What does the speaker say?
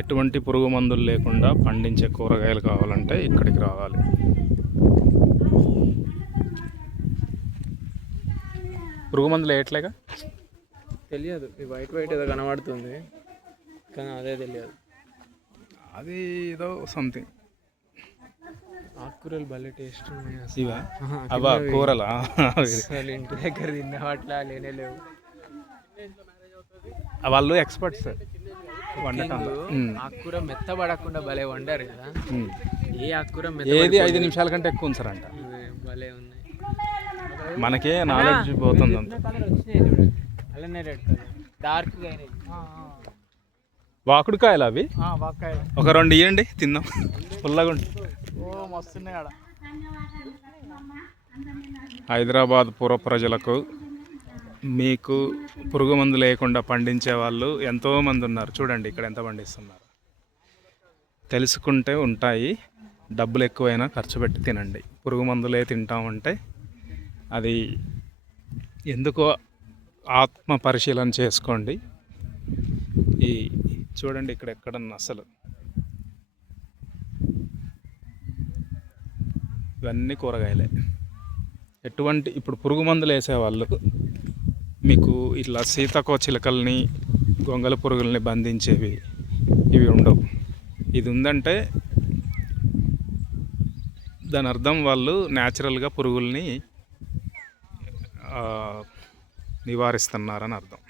ఎటువంటి పురుగు మందులు లేకుండా పండించే కూరగాయలు కావాలంటే ఇక్కడికి రావాలి. పురుగు మందులు వేయట్లేగా? తెలియదు, ఈ వైట్ వైట్ ఏదో కనబడుతుంది కానీ అదే తెలియదు. అది ఏదో సంథింగ్. ఆకుకూరలు భలే టేస్ట్ ఉన్నాయి. ఇవా అవా కూరలా? అసలు ఇంటి దగ్గర తిన్న వాటిలా లేనే లేవు. వాళ్ళు ఎక్స్పర్ట్స్ వండటంలో. ఆకుకూర మెత్తబడకుండా భలే వండారు కదా. ఏ ఆకుకూర ఏది 5 నిమిషాల కంటే ఎక్కువ ఉంచారంట. భలే ఉన్నాయి. మనకే నాలెడ్జ్ పోతుంది అంత. అలానే రెడ్ కలర్ డార్క్ అయినాయి. వాకుడుకాయలు అవి. వాకాయలు ఒక 2 ఇవ్వండి, తిందాం. పుల్లగా ఉండి మస్తున్నాయి ఆడ. హైదరాబాద్ పూర్వ ప్రజలకు మీకు పురుగు మందు లేకుండా పండించే వాళ్ళు ఎంతోమంది ఉన్నారు. చూడండి ఇక్కడ ఎంత పండిస్తున్నారు. తెలుసుకుంటే ఉంటాయి. డబ్బులు ఎక్కువైనా ఖర్చు పెట్టి తినండి. పురుగు మందులే తింటామంటే అది ఎందుకో ఆత్మ పరిశీలన చేసుకోండి. ఈ చూడండి ఇక్కడ ఎక్కడన్నా అసలు ఇవన్నీ కూరగాయలే. ఎటువంటి ఇప్పుడు పురుగు మందులు వేసేవాళ్ళు మీకు ఇట్లా సీతాకోచిలుకల్ని గొంగళ పురుగుల్ని బంధించేవి ఇవి ఉండవు. ఇది ఉందంటే దాని అర్థం వాళ్ళు న్యాచురల్గా పురుగుల్ని నివారిస్తున్నారని అర్థం.